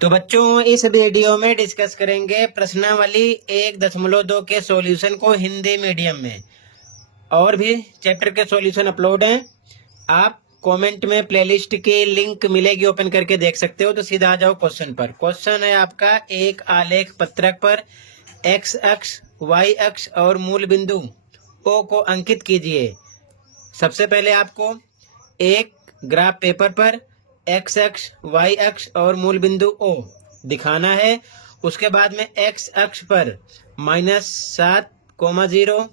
तो बच्चों इस वीडियो में डिस्कस करेंगे प्रश्नावली 1.2 के सॉल्यूशन को हिंदी मीडियम में। और भी चैप्टर के सॉल्यूशन अपलोड हैं, आप कमेंट में प्लेलिस्ट की लिंक मिलेगी, ओपन करके देख सकते हो। तो सीधा आ जाओ क्वेश्चन पर। क्वेश्चन है आपका, एक आलेख पत्रक पर एक्स अक्ष, वाई अक्ष और मूल बिंदु ओ को अंकित कीजिए। सबसे पहले आपको एक ग्राफ पेपर पर एक्स अक्ष, वाई अक्ष और मूल बिंदु ओ दिखाना है। उसके बाद में एक्स अक्ष पर -7,0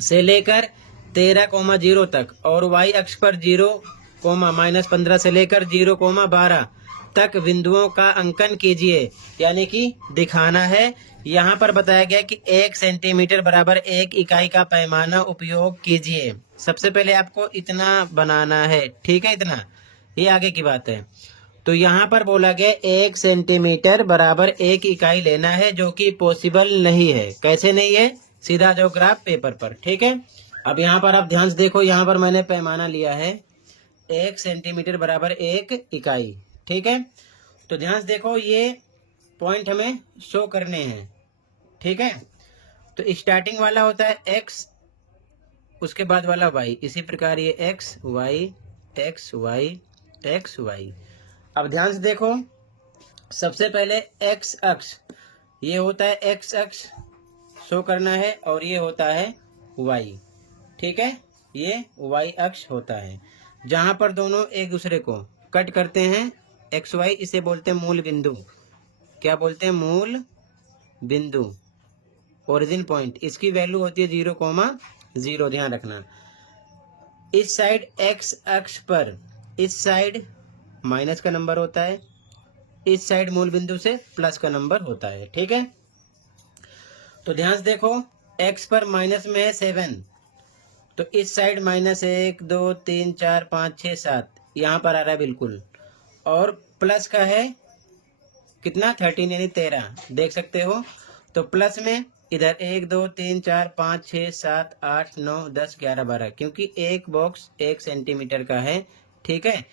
से लेकर 13,0 तक और वाई अक्ष पर 0,-15 से लेकर 0,12 तक बिंदुओं का अंकन कीजिए, यानी कि दिखाना है। यहाँ पर बताया गया कि 1 सेंटीमीटर बराबर 1 इकाई का पैमाना उपयोग कीजिए। सबसे पहले आपको इतना बनाना है, ठीक है, इतना, ये आगे की बात है। तो यहाँ पर बोला गया 1 सेंटीमीटर बराबर 1 इकाई लेना है, जो कि पॉसिबल नहीं है। कैसे नहीं है? सीधा जाओ ग्राफ पेपर पर, ठीक है। अब यहाँ पर आप ध्यान से देखो, यहाँ पर मैंने पैमाना लिया है 1 सेंटीमीटर बराबर 1 इकाई, ठीक है। तो ध्यान से देखो, ये पॉइंट हमें शो करने हैं, ठीक है। तो स्टार्टिंग वाला होता है एक्स, उसके बाद वाला वाई, इसी प्रकार ये X Y X Y X Y. अब ध्यान से देखो, सबसे पहले एक्स अक्ष, ये होता है एक्स अक्ष शो करना है, और ये होता है वाई, ठीक है, ये वाई अक्ष होता है। जहां पर दोनों एक दूसरे को कट करते हैं एक्स वाई, इसे बोलते हैं मूल बिंदु। क्या बोलते हैं? मूल बिंदु, ओरिजिन पॉइंट। इसकी वैल्यू होती है 0,0, ध्यान रखना। इस साइड एक्स अक्ष पर, इस साइड माइनस का नंबर होता है, इस साइड मूल बिंदु से प्लस का नंबर होता है, ठीक है। तो ध्यान से देखो, एक्स पर माइनस में है 7, तो इस साइड -1 2 3 4 5 6 7 यहाँ पर आ रहा है बिल्कुल। और प्लस का है कितना? 13, यानी 13, देख सकते हो। तो प्लस में इधर 1 2 3 4 5 6 7 8 9 10 11 12, क्योंकि एक बॉक्स 1 सेंटीमीटर का है, ठीक है।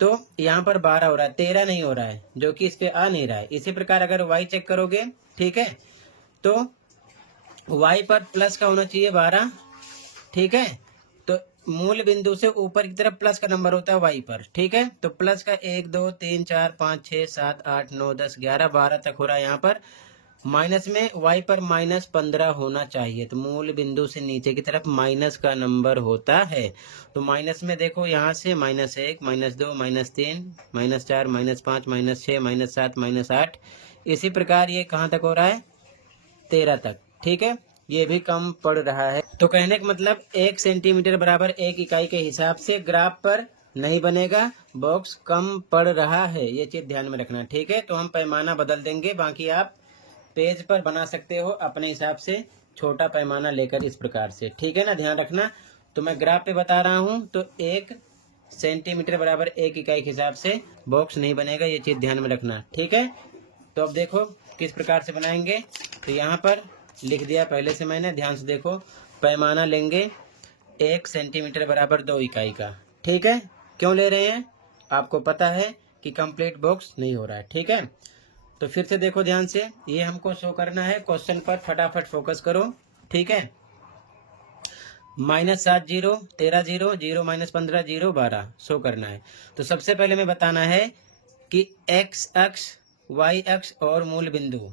तो यहाँ पर 12 हो रहा है, 13 नहीं हो रहा है, जो कि इस पे आ नहीं रहा है। इसी प्रकार अगर y चेक करोगे, ठीक है, तो y पर प्लस का होना चाहिए 12, ठीक है। तो मूल बिंदु से ऊपर की तरफ प्लस का नंबर होता है y पर, ठीक है। तो प्लस का 1 2 3 4 5 6 7 8 9 10 11 12 तक हो रहा है। यहाँ पर माइनस में y पर -15 होना चाहिए, तो मूल बिंदु से नीचे की तरफ माइनस का नंबर होता है। तो माइनस में देखो, यहाँ से -1 -2 -3 -4 -5 -6 -7 -8, इसी प्रकार ये कहाँ तक हो रहा है? 13 तक, ठीक है। ये भी कम पड़ रहा है। तो कहने का मतलब 1 सेंटीमीटर बराबर 1 इकाई के हिसाब से ग्राफ पर नहीं बनेगा, बॉक्स कम पड़ रहा है, ये चीज ध्यान में रखना, ठीक है। तो हम पैमाना बदल देंगे, बाकी आप पेज पर बना सकते हो अपने हिसाब से, छोटा पैमाना लेकर, इस प्रकार से, ठीक है ना, ध्यान रखना। तो मैं ग्राफ पे बता रहा हूँ, तो 1 सेंटीमीटर बराबर 1 इकाई के हिसाब से बॉक्स नहीं बनेगा, ये चीज ध्यान में रखना, ठीक है। तो अब देखो किस प्रकार से बनाएंगे। तो यहाँ पर लिख दिया पहले से मैंने, ध्यान से देखो। पैमाना लेंगे 1 सेंटीमीटर बराबर 2 इकाई का, ठीक है। क्यों ले रहे हैं? आपको पता है कि कंप्लीट बॉक्स नहीं हो रहा है, ठीक है। तो फिर से देखो ध्यान से, ये हमको शो करना है। क्वेश्चन पर फटाफट फोकस करो, ठीक है। -7 0 13 0 0 -15 0 12 शो करना है। तो सबसे पहले मैं बताना है कि एक्स अक्ष, वाई अक्ष और मूल बिंदु,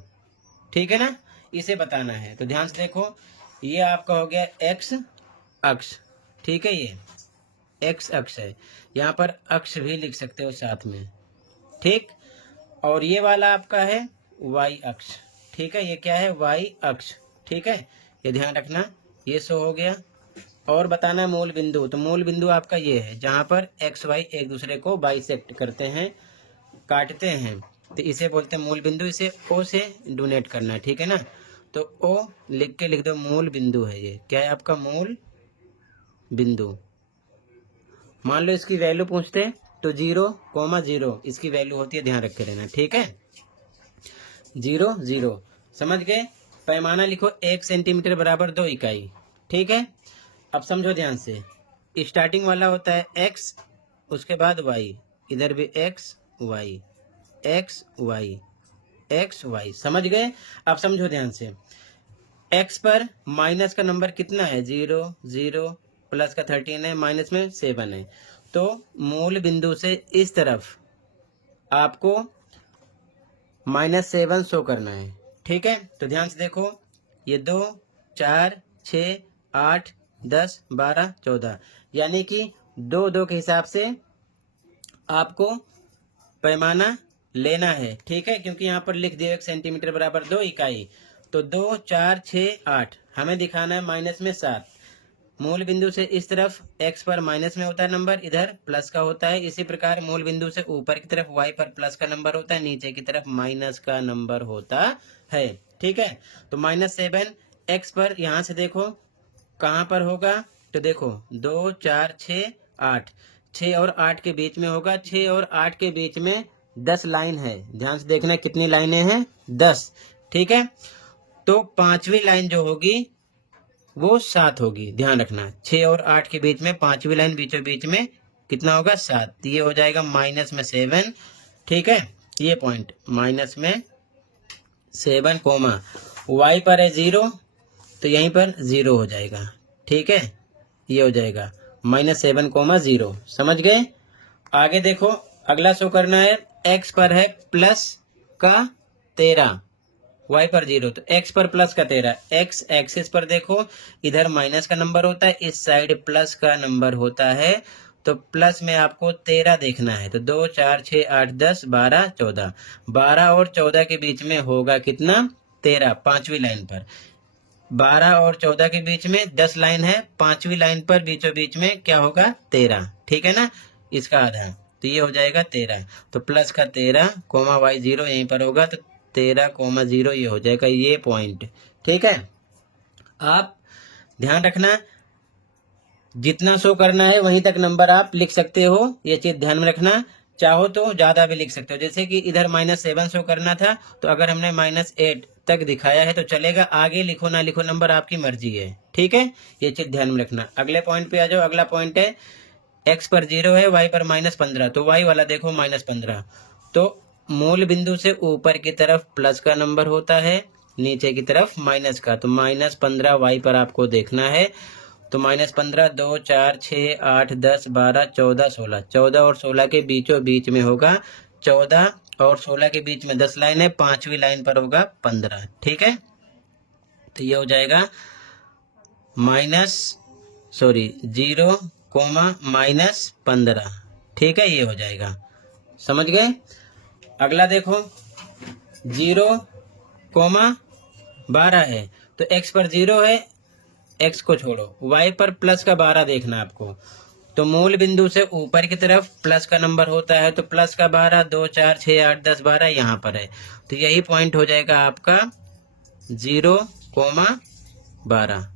ठीक है ना, इसे बताना है। तो ध्यान से देखो, ये आपका हो गया एक्स अक्ष, ठीक है, ये एक्स अक्ष है। यहाँ पर अक्ष भी लिख सकते हो साथ में, ठीक। और ये वाला आपका है वाई अक्ष, ठीक है, ये क्या है? वाई अक्ष, ठीक है, ये ध्यान रखना, ये शो हो गया। और बताना है मूल बिंदु, तो मूल बिंदु आपका ये है, जहाँ पर एक्स वाई एक दूसरे को बाइसेक्ट करते हैं, काटते हैं, तो इसे बोलते हैं मूल बिंदु। इसे ओ से डोनेट करना है, ठीक है ना। तो ओ लिख के लिख दो, मूल बिंदु है ये। क्या है आपका? मूल बिंदु। मान लो इसकी वैल्यू पूछते हैं, तो 0,0 इसकी वैल्यू होती है, ध्यान रख के रहना, ठीक है। 0 0 समझ गए। पैमाना लिखो 1 सेंटीमीटर बराबर 2 इकाई, ठीक है। अब समझो ध्यान से, स्टार्टिंग वाला होता है x, उसके बाद y, इधर भी x y, एक्स वाई समझ गए। अब समझो ध्यान से, एक्स पर माइनस का नंबर कितना है, 0 0, प्लस का 13 है, माइनस में 7 है। तो मूल बिंदु से इस तरफ आपको -7 शो करना है, ठीक है। तो ध्यान से देखो, ये 2 4 6 8 10 12 14, यानी कि 2 2 के हिसाब से आपको पैमाना लेना है, ठीक है, क्योंकि यहाँ पर लिख दिया 1 सेंटीमीटर बराबर 2 इकाई। तो 2 4 6 8 हमें दिखाना है माइनस में 7। मूल बिंदु से इस तरफ एक्स पर माइनस में होता है नंबर, इधर प्लस का होता है। इसी प्रकार मूल बिंदु से ऊपर की तरफ वाई पर प्लस का नंबर होता है, नीचे की तरफ माइनस का नंबर होता है, ठीक है। तो -7 एक्स पर यहाँ से देखो कहाँ पर होगा, तो देखो 2 4 6 8, 6 और 8 के बीच में होगा। 6 और 8 के बीच में 10 लाइन है, ध्यान से देखना कितनी लाइनें हैं, 10, ठीक है। तो पांचवी लाइन जो होगी वो 7 होगी, ध्यान रखना। 6 और 8 के बीच में पांचवी लाइन बीचों बीच में कितना होगा, 7। ये हो जाएगा माइनस में 7, ठीक है। ये पॉइंट माइनस में 7 कोमा वाई पर है 0, तो यहीं पर 0 हो जाएगा, ठीक है। ये हो जाएगा -7 कोमा 0, समझ गए। आगे देखो, अगला शो करना है, एक्स पर है प्लस का 13, वाई पर 0, तो एक्स पर प्लस का 13। एक्स एक्सिस पर देखो, इधर माइनस का नंबर होता है, इस साइड प्लस का नंबर होता है। तो प्लस में आपको 13 देखना है। तो 2 4 6 8 10 12 14, 12 और 14 के बीच में होगा कितना, 13, पांचवी लाइन पर। 12 और 14 के बीच में 10 लाइन है, पांचवी लाइन पर बीचों बीच में क्या होगा, 13, ठीक है ना, इसका आधा। तो ये हो जाएगा 13। तो प्लस का 13 कोमा वाई 0 यहीं पर होगा, तो 13 कोमा 0 ये हो जाएगा, ये पॉइंट, ठीक है। आप ध्यान रखना, जितना शो करना है वहीं तक नंबर आप लिख सकते हो, ये चीज ध्यान में रखना। चाहो तो ज्यादा भी लिख सकते हो, जैसे कि इधर -7 शो करना था, तो अगर हमने -8 तक दिखाया है तो चलेगा, आगे लिखो ना लिखो नंबर आपकी मर्जी है, ठीक है। ये चीज ध्यान में रखना। अगले पॉइंट पे आ जाओ। अगला पॉइंट है, एक्स पर 0 है, वाई पर -15, तो वाई वाला देखो -15। तो मूल बिंदु से ऊपर की तरफ प्लस का नंबर होता है, नीचे की तरफ माइनस का। तो -15 वाई पर आपको देखना है। तो -15, 2 4 6 8 10 12 14 16, 14 और 16 के बीचों बीच में होगा। 14 और 16 के बीच में 10 लाइन है, पांचवी लाइन पर होगा 15, ठीक है। तो ये हो जाएगा 0 कोमा -15, ठीक है, ये हो जाएगा, समझ गए। अगला देखो, 0 कोमा 12 है, तो एक्स पर 0 है, एक्स को छोड़ो, वाई पर प्लस का 12 देखना आपको। तो मूल बिंदु से ऊपर की तरफ प्लस का नंबर होता है, तो प्लस का 12, 2 4 6 8 10 12 यहाँ पर है। तो यही पॉइंट हो जाएगा आपका 0 कोमा 12,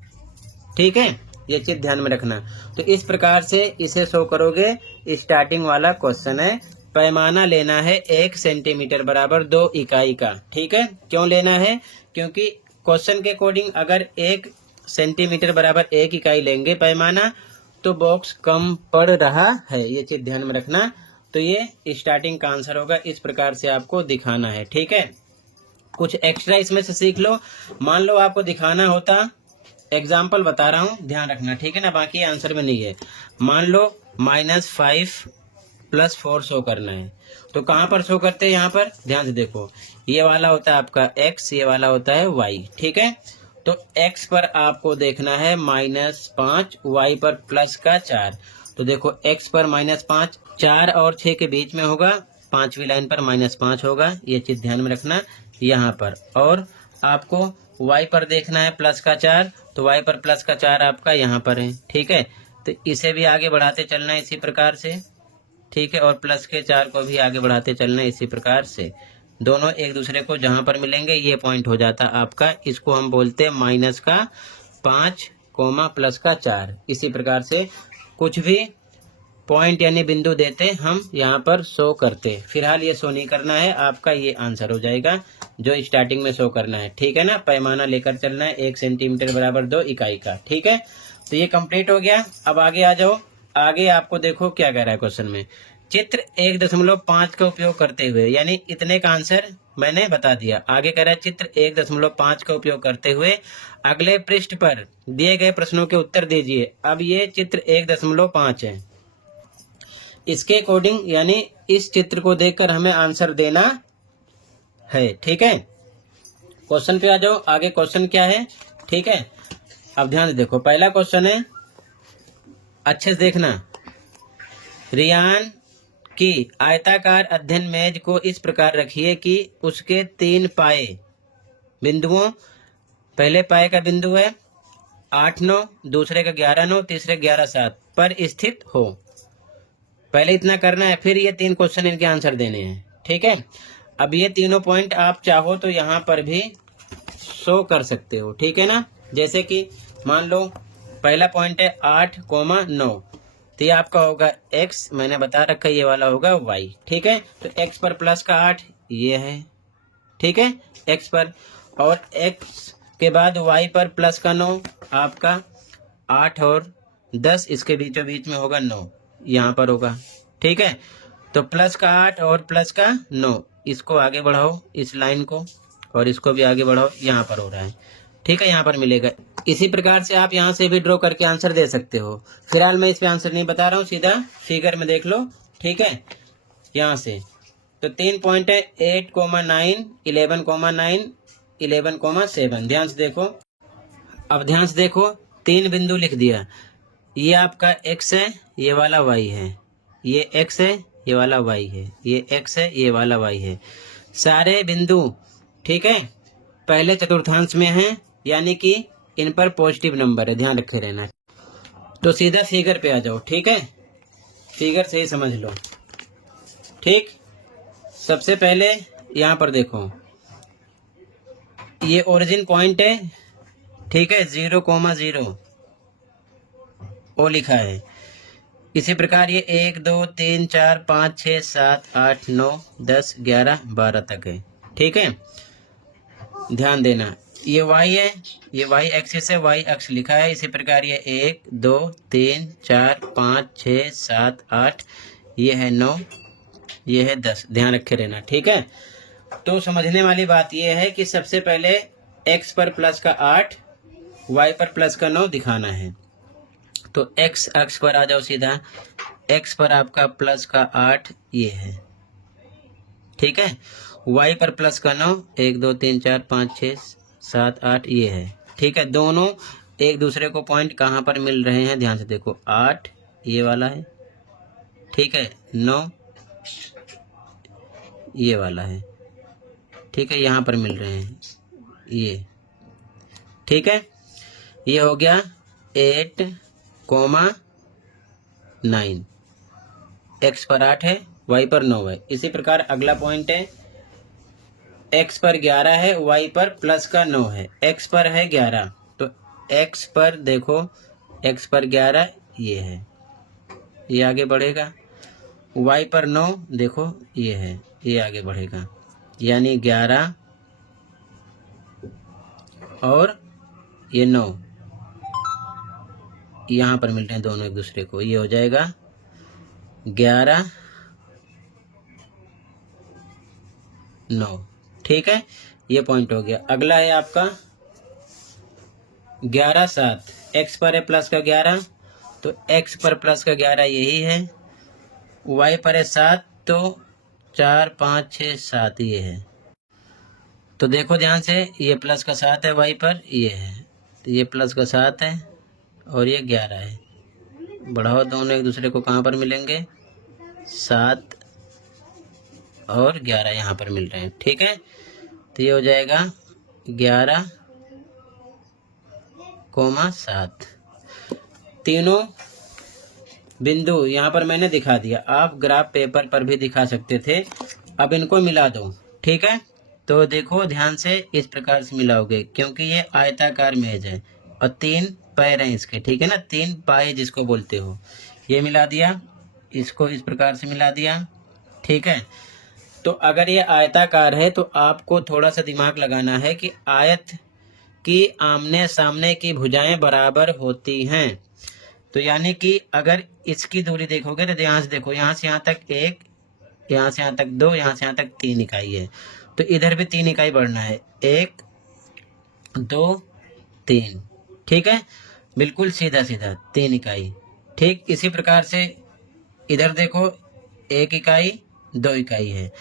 ठीक है। ये चीज ध्यान में रखना। तो इस प्रकार से इसे शो करोगे। स्टार्टिंग वाला क्वेश्चन है, पैमाना लेना है 1 सेंटीमीटर बराबर 2 इकाई का, ठीक है। क्यों लेना है, क्योंकि क्वेश्चन के अकॉर्डिंग अगर 1 सेंटीमीटर बराबर 1 इकाई लेंगे पैमाना, तो बॉक्स कम पड़ रहा है, ये चीज ध्यान में रखना। तो ये स्टार्टिंग का आंसर होगा, इस प्रकार से आपको दिखाना है, ठीक है। कुछ एक्स्ट्रा इसमें से सीख लो। मान लो आपको दिखाना होता, एग्जाम्पल बता रहा हूँ, ध्यान रखना, ठीक है ना, बाकी आंसर में नहीं है। मान लो -5 + 4 शो करना है, तो कहाँ पर शो करते हैं, यहाँ पर ध्यान से देखो, ये वाला होता है आपका x, ये वाला होता है y, ठीक है। तो x पर आपको देखना है -5, y पर प्लस का 4। तो देखो x पर -5, 4 और 6 के बीच में होगा, पांचवी लाइन पर -5 होगा, ये चीज ध्यान में रखना यहाँ पर। और आपको y पर देखना है प्लस का 4, तो y पर प्लस का 4 आपका यहाँ पर है, ठीक है। तो इसे भी आगे बढ़ाते चलना है इसी प्रकार से, ठीक है, और प्लस के 4 को भी आगे बढ़ाते चलना है इसी प्रकार से। दोनों एक दूसरे को जहां पर मिलेंगे ये पॉइंट हो जाता आपका, इसको हम बोलते हैं -5 कोमा प्लस का 4। इसी प्रकार से कुछ भी पॉइंट यानी बिंदु देते हम यहाँ पर शो करते। फिलहाल ये शो नहीं करना है, आपका ये आंसर हो जाएगा जो स्टार्टिंग में शो करना है, ठीक है ना। पैमाना लेकर चलना है 1 सेंटीमीटर बराबर 2 इकाई का, ठीक है। तो ये कंप्लीट हो गया। अब आगे आ जाओ। आगे आपको देखो क्या कह रहा है क्वेश्चन में, चित्र 1.5 का उपयोग करते हुए, यानी इतने का आंसर मैंने बता दिया। आगे कह रहा है चित्र 1.5 का उपयोग करते हुए अगले पृष्ठ पर दिए गए प्रश्नों के उत्तर दीजिए। अब ये चित्र 1.5 है, इसके अकॉर्डिंग यानी इस चित्र को देखकर हमें आंसर देना है। ठीक है, क्वेश्चन पे आ जाओ। आगे क्वेश्चन क्या है, ठीक है। अब ध्यान से देखो, पहला क्वेश्चन है, अच्छे से देखना। रियान की आयताकार अध्ययन मेज को इस प्रकार रखिए कि उसके 3 पाए बिंदुओं, पहले पाए का बिंदु है 8-9, दूसरे का 11-9, तीसरे 11-7 पर स्थित हो। पहले इतना करना है, फिर ये 3 क्वेश्चन इनके आंसर देने हैं। ठीक है, अब ये तीनों पॉइंट आप चाहो तो यहाँ पर भी शो कर सकते हो। ठीक है ना, जैसे कि मान लो पहला पॉइंट है 8,9, तो ये आपका होगा x, मैंने बता रखा है ये वाला होगा y। ठीक है, तो x पर प्लस का 8 ये है, ठीक है, x पर, और x के बाद y पर प्लस का 9, आपका 8 और 10 इसके बीचों बीच में होगा 9, यहाँ पर होगा। ठीक है, तो प्लस का 8 और प्लस का 9, इसको आगे बढ़ाओ इस लाइन को, और इसको भी आगे बढ़ाओ, यहाँ पर हो रहा है। ठीक है, यहाँ पर मिलेगा। इसी प्रकार से आप यहाँ से भी ड्रॉ करके आंसर दे सकते हो। फिलहाल मैं इस पे आंसर नहीं बता रहा हूँ, सीधा फिगर में देख लो। ठीक है, यहाँ से तो 3 पॉइंट है 8,9, 11,9, 11,7। ध्यान से देखो, अब ध्यान से देखो, 3 बिंदु लिख दिया। ये आपका x है, ये वाला y है, ये x है, ये वाला y है, ये x है, ये वाला y है। सारे बिंदु, ठीक है, पहले चतुर्थांश में हैं, यानी कि इन पर पॉजिटिव नंबर है, ध्यान रखे रहना। तो सीधा फिगर पे आ जाओ। ठीक है, फिगर से ही समझ लो। ठीक, सबसे पहले यहाँ पर देखो, ये ओरिजिन पॉइंट है, ठीक है, 0,0 ओ लिखा है। इसी प्रकार ये 1, 2, 3, 4, 5, 6, 7, 8, 9, 10, 11, 12 तक है। ठीक है, ध्यान देना, ये y है, ये y एक्सिस है, y अक्ष लिखा है। इसी प्रकार ये 1, 2, 3, 4, 5, 6, 7, 8, ये है 9, ये है 10, ध्यान रखे रहना। ठीक है, तो समझने वाली बात ये है कि सबसे पहले x पर प्लस का 8, y पर प्लस का 9 दिखाना है। तो x अक्ष पर आ जाओ सीधा, x पर आपका प्लस का 8 ये है, ठीक है, y पर प्लस का 9, 1, 2, 3, 4, 5, 6, 7, 8 ये है। ठीक है, दोनों एक दूसरे को पॉइंट कहाँ पर मिल रहे हैं, ध्यान से देखो, 8 ये वाला है, ठीक है, 9 ये वाला है, ठीक है, यहाँ पर मिल रहे हैं ये। ठीक है, ये हो गया 8,9, x पर 8 है, y पर 9 है। इसी प्रकार अगला पॉइंट है, x पर 11 है, y पर प्लस का 9 है। x पर है 11, तो x पर देखो, x पर 11 ये है, ये आगे बढ़ेगा। y पर 9 देखो ये है, ये आगे बढ़ेगा, यानी 11 और ये 9 यहाँ पर मिलते हैं दोनों एक दूसरे को, ये हो जाएगा 11, 9। ठीक है, ये पॉइंट हो गया। अगला है आपका 11, 7, x पर है प्लस का 11, तो x पर प्लस का 11 यही है, y पर है 7, तो 4, 5, 6, 7 ये है। तो देखो ध्यान से, ये प्लस का 7 है y पर, ये है, तो ये प्लस का 7 है और ये 11 है। बढ़ाओ, दोनों एक दूसरे को कहाँ पर मिलेंगे, 7 और 11 यहाँ पर मिल रहे हैं। ठीक है, तो ये हो जाएगा 11,7। तीनों बिंदु यहाँ पर मैंने दिखा दिया, आप ग्राफ पेपर पर भी दिखा सकते थे। अब इनको मिला दो। ठीक है, तो देखो ध्यान से, इस प्रकार से मिलाओगे, क्योंकि ये आयताकार मेज है और 3 पैर हैं इसके। ठीक है ना, 3 पाए जिसको बोलते हो, ये मिला दिया, इसको इस प्रकार से मिला दिया। ठीक है, तो अगर ये आयताकार है तो आपको थोड़ा सा दिमाग लगाना है कि आयत की आमने सामने की भुजाएं बराबर होती हैं। तो यानी कि अगर इसकी दूरी देखोगे तो यहाँ से देखो, यहाँ से यहाँ तक 1, यहाँ से यहाँ तक 2, यहाँ से यहाँ तक 3 इकाई है। तो इधर भी 3 इकाई बढ़ना है, 1 2 3, ठीक है, बिल्कुल सीधा सीधा 3 इकाई। ठीक इसी प्रकार से इधर देखो 1 इकाई 2 इकाई है,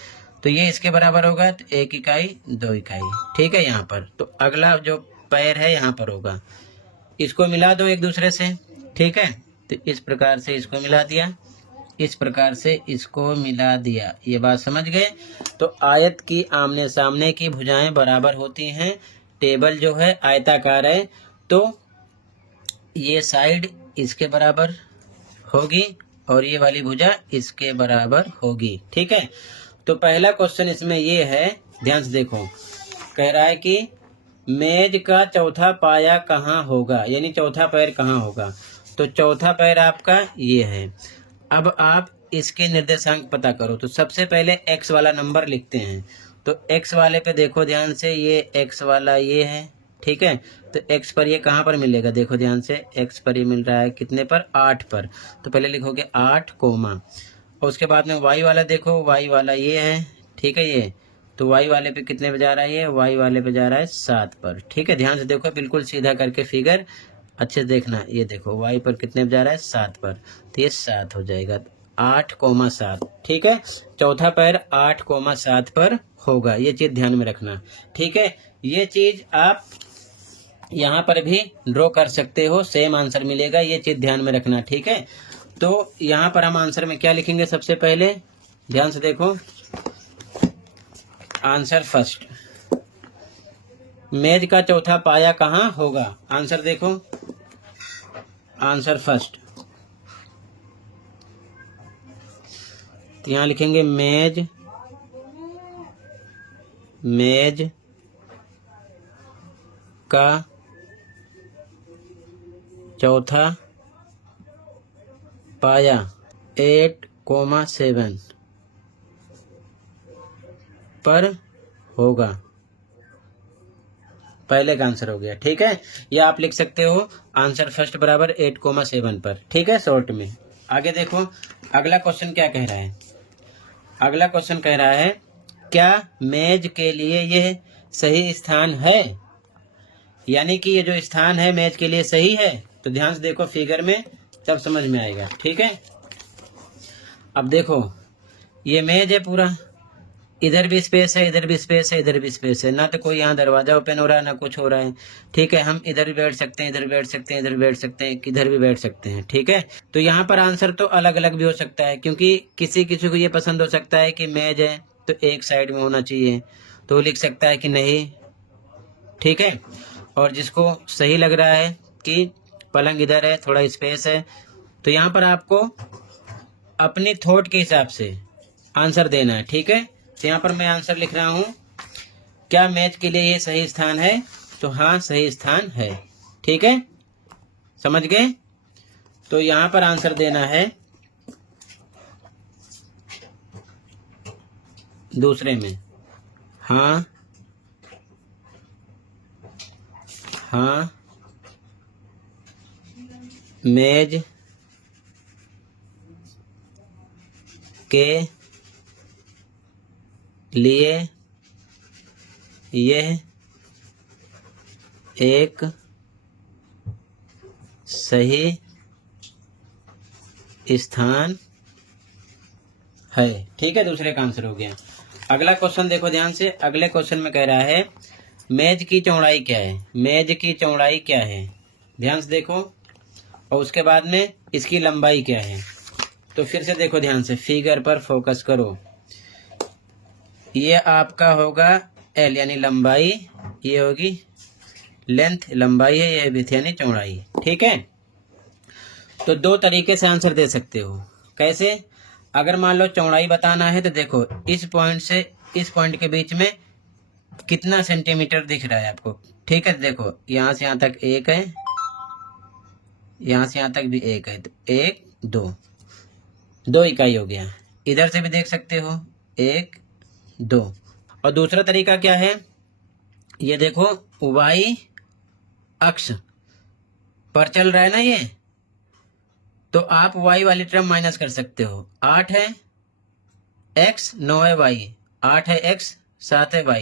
तो ये इसके बराबर होगा, तो 1 इकाई 2 इकाई, ठीक है। यहाँ पर तो अगला जो पैर है यहाँ पर होगा, इसको मिला दो एक दूसरे से, ठीक है। तो इस प्रकार से इसको मिला दिया, इस प्रकार से इसको मिला दिया, ये बात समझ गए। तो आयत की आमने सामने की भुजाएं बराबर होती हैं। टेबल जो है आयताकार है, तो ये साइड इसके बराबर होगी और ये वाली भुजा इसके बराबर होगी, ठीक है। तो पहला क्वेश्चन इसमें ये है, ध्यान से देखो, कह रहा है कि मेज का चौथा पाया कहाँ होगा, यानी चौथा पैर कहाँ होगा। तो चौथा पैर आपका ये है। अब आप इसके निर्देशांक पता करो। तो सबसे पहले x वाला नंबर लिखते हैं। तो x वाले पे देखो ध्यान से, ये x वाला ये है, ठीक है। तो x पर ये कहाँ पर मिलेगा, देखो ध्यान से, x पर ये मिल रहा है कितने पर, 8 पर। तो पहले लिखोगे 8 कोमा, और उसके बाद में y वाला देखो, y वाला ये है, ठीक है ये। तो y वाले पे कितने पे जा रहा है, ये y वाले पे जा रहा है 7 पर, ठीक है। ध्यान से देखो, बिल्कुल सीधा करके फिगर अच्छे से देखना, ये देखो y पर कितने पे जा रहा है, 7 पर, तो ये 7 हो जाएगा, 8,7, ठीक है। चौथा पैर 8,7 पर होगा, ये चीज ध्यान में रखना, ठीक है। ये चीज आप यहाँ पर भी ड्रॉ कर सकते हो, सेम आंसर मिलेगा, ये चीज ध्यान में रखना, ठीक है। तो यहाँ पर हम आंसर में क्या लिखेंगे, सबसे पहले ध्यान से देखो, आंसर फर्स्ट, मेज का चौथा पाया कहाँ होगा, आंसर देखो, आंसर फर्स्ट, यहाँ लिखेंगे मेज का चौथा पाया 8,7 पर होगा, पहले का आंसर हो गया, ठीक है। या आप लिख सकते हो आंसर फर्स्ट बराबर 8,7 पर, ठीक है, शॉर्ट में। आगे देखो अगला क्वेश्चन क्या कह रहा है। अगला क्वेश्चन कह रहा है, क्या मेज के लिए यह सही स्थान है, यानी कि ये जो स्थान है मेज के लिए सही है। तो ध्यान से देखो फिगर में, तब समझ में आएगा, ठीक है। अब देखो ये मेज है पूरा, इधर भी स्पेस है, इधर भी स्पेस है, इधर भी स्पेस है, ना तो कोई यहाँ दरवाजा ओपन हो रहा है ना कुछ हो रहा है, ठीक है। हम इधर भी बैठ सकते हैं, इधर बैठ सकते हैं, इधर बैठ सकते हैं, किधर भी बैठ सकते हैं, ठीक है। तो यहाँ पर आंसर तो अलग अलग भी हो सकता है, क्योंकि किसी किसी को ये पसंद हो सकता है कि मेज है तो एक साइड में होना चाहिए, तो लिख सकता है कि नहीं, ठीक है। और जिसको सही लग रहा है कि पलंग इधर है, थोड़ा स्पेस है, तो यहाँ पर आपको अपनी थॉट के हिसाब से आंसर देना है, ठीक है। तो यहाँ पर मैं आंसर लिख रहा हूँ, क्या मेज के लिए ये सही स्थान है, तो हाँ सही स्थान है, ठीक है, समझ गए। तो यहाँ पर आंसर देना है दूसरे में, हाँ हाँ मेज के लिए यह एक सही स्थान है, ठीक है। दूसरे का आंसर हो गया। अगला क्वेश्चन देखो ध्यान से, अगले क्वेश्चन में कह रहा है मेज की चौड़ाई क्या है, मेज की चौड़ाई क्या है, ध्यान से देखो, और उसके बाद में इसकी लंबाई क्या है। तो फिर से देखो ध्यान से, फिगर पर फोकस करो, ये आपका होगा L यानी लंबाई, ये होगी लेंथ, लंबाई है, ये विड्थ यानी चौड़ाई, ठीक है। तो दो तरीके से आंसर दे सकते हो, कैसे, अगर मान लो चौड़ाई बताना है तो देखो इस पॉइंट से इस पॉइंट के बीच में कितना सेंटीमीटर दिख रहा है आपको, ठीक है। देखो यहाँ से यहाँ तक 1 है, यहाँ से यहाँ तक भी 1 है, तो 1 2 इकाई हो गया। इधर से भी देख सकते हो 1 2। और दूसरा तरीका क्या है, ये देखो y अक्ष पर चल रहा है ना ये, तो आप y वाली टर्म माइनस कर सकते हो। 8 है x, 9 है y, 8 है x, 7 है y,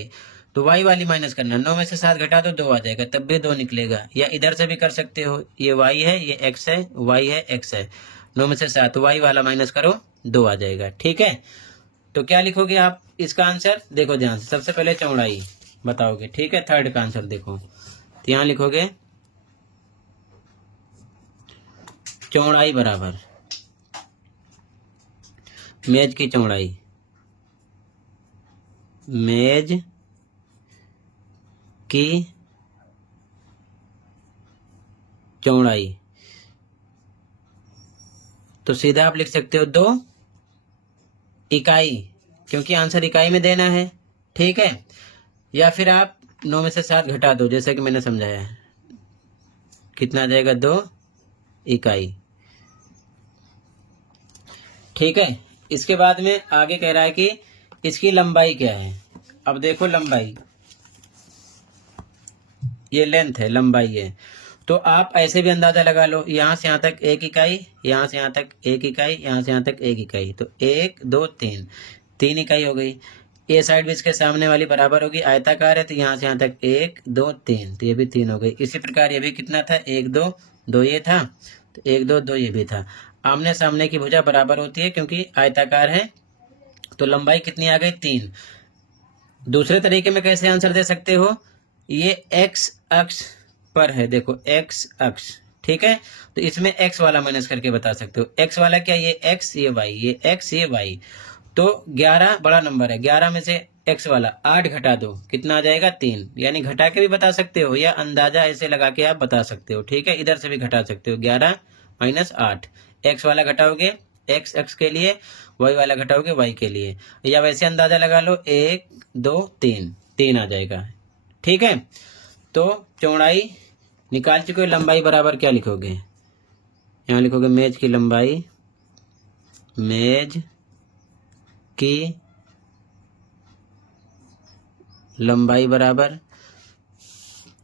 तो y वाली माइनस करना। 9 में से 7 घटा दो 2 आ जाएगा, तब भी 2 निकलेगा। या इधर से भी कर सकते हो, ये y है, ये x है, y है, x है, 9 में से 7, y वाला माइनस करो 2 आ जाएगा। ठीक है, तो क्या लिखोगे आप इसका आंसर? देखो ध्यान से, सबसे पहले चौड़ाई बताओगे। ठीक है, थर्ड का आंसर देखो, तो यहाँ लिखोगे चौड़ाई बराबर मेज की चौड़ाई, मेज की चौड़ाई। तो सीधा आप लिख सकते हो 2 इकाई, क्योंकि आंसर इकाई में देना है। ठीक है, या फिर आप 9 में से 7 घटा दो, जैसे कि मैंने समझाया है, कितना आ जाएगा? 2 इकाई। ठीक है, इसके बाद में आगे कह रहा है कि इसकी लंबाई क्या है। अब देखो लंबाई, ये लेंथ है, लंबाई है, तो आप ऐसे भी अंदाजा लगा लो, यहाँ से यहाँ तक 1 इकाई, यहाँ से यहाँ तक 1 इकाई, यहाँ से यहाँ तक 1 इकाई, तो 1 2 3, 3 इकाई हो गई। ये साइड भी इसके सामने वाली बराबर होगी, आयताकार है, तो यहाँ से यहाँ तक 1 2 3, तो ये भी 3 हो गई। इसी प्रकार ये भी कितना था? 1 2 2 ये था, तो 1 2 2 ये भी था। आमने सामने की भुजा बराबर होती है क्योंकि आयताकार है, तो लंबाई कितनी आ गई? 3। दूसरे तरीके में कैसे आंसर दे सकते हो? ये x अक्ष पर है, देखो x अक्ष। ठीक है, तो इसमें x वाला माइनस करके बता सकते हो। x वाला क्या? ये x ये y, ये x ये y, तो 11 बड़ा नंबर है, 11 में से x वाला 8 घटा दो, कितना आ जाएगा? 3। यानी घटा के भी बता सकते हो या अंदाजा ऐसे लगा के आप बता सकते हो। ठीक है, इधर से भी घटा सकते हो, 11 माइनस 8, x वाला घटाओगे x अक्ष के लिए, y वाला घटाओगे y के लिए, या वैसे अंदाजा लगा लो 1 2 3, 3 आ जाएगा। ठीक है, तो चौड़ाई निकाल चुके हो, लंबाई बराबर क्या लिखोगे? यहाँ लिखोगे मेज की लंबाई, मेज की लंबाई बराबर,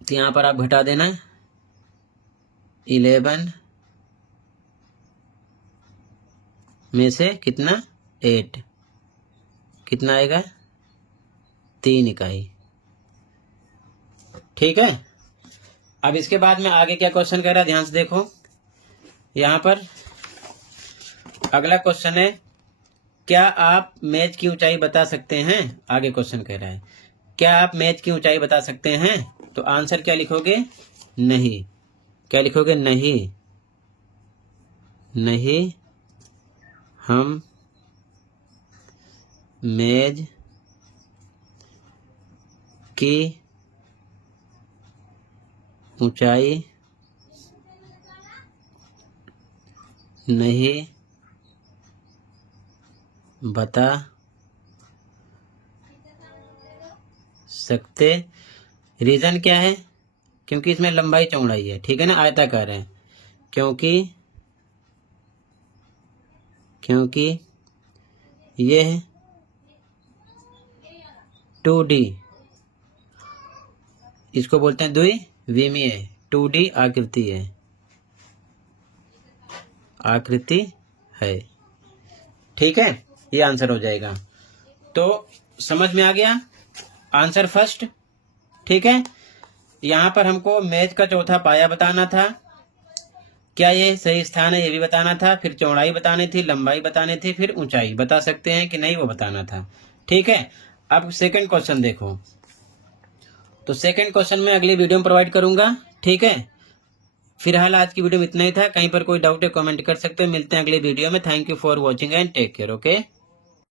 तो यहाँ पर आप घटा देना 11 में से कितना? 8, कितना आएगा? 3 इकाई। ठीक है, अब इसके बाद में आगे क्या क्वेश्चन कह रहा है, ध्यान से देखो। यहाँ पर अगला क्वेश्चन है, क्या आप मेज की ऊंचाई बता सकते हैं? आगे क्वेश्चन कह रहा है, क्या आप मेज की ऊंचाई बता सकते हैं? तो आंसर क्या लिखोगे? नहीं। क्या लिखोगे? नहीं, नहीं हम मेज की ऊंचाई नहीं बता सकते। रीजन क्या है? क्योंकि इसमें लंबाई चौड़ाई है। ठीक है ना, आयताकार है, क्योंकि यह 2D, इसको बोलते हैं द्विविमीय, 2D आकृति है, आकृति है। ठीक है, ये आंसर हो जाएगा। तो समझ में आ गया आंसर फर्स्ट। ठीक है, यहाँ पर हमको मेज का चौथा पाया बताना था, क्या ये सही स्थान है ये भी बताना था, फिर चौड़ाई बतानी थी, लंबाई बतानी थी, फिर ऊंचाई बता सकते हैं कि नहीं वो बताना था। ठीक है, अब सेकंड क्वेश्चन देखो। तो सेकंड क्वेश्चन में अगली वीडियो में प्रोवाइड करूंगा। ठीक है, फिलहाल आज की वीडियो में इतना ही था। कहीं पर कोई डाउट है कमेंट कर सकते हो। मिलते हैं अगली वीडियो में। Thank you for watching and take care. Okay.